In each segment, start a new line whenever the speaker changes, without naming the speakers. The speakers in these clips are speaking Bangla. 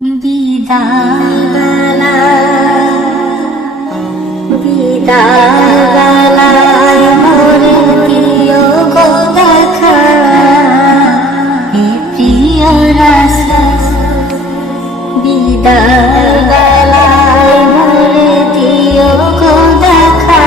বিদায়বেলা বিদায়বেলায় মোরে প্রিয় গো দেখা হে প্রিয় রাসূল বিদায়বেলায় মোরে প্রিয় গো দেখা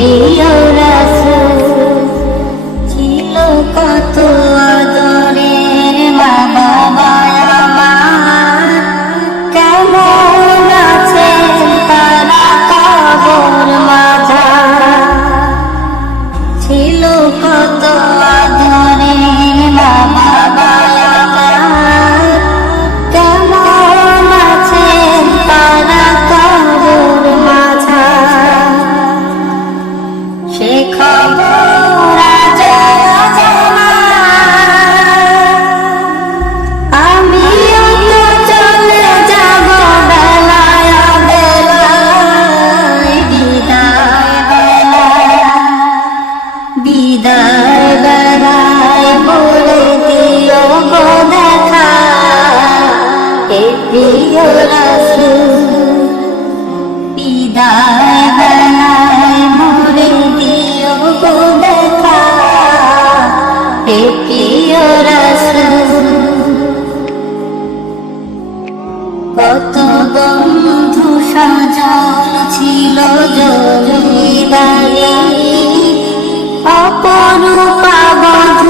হে প্রিয় রাসূল বিদায় বেলায় মোরে দিও গো দেখা হে প্রিয় রাসূল কত বন্ধু সজল ছিল জমিদারি। অপরূপা বধু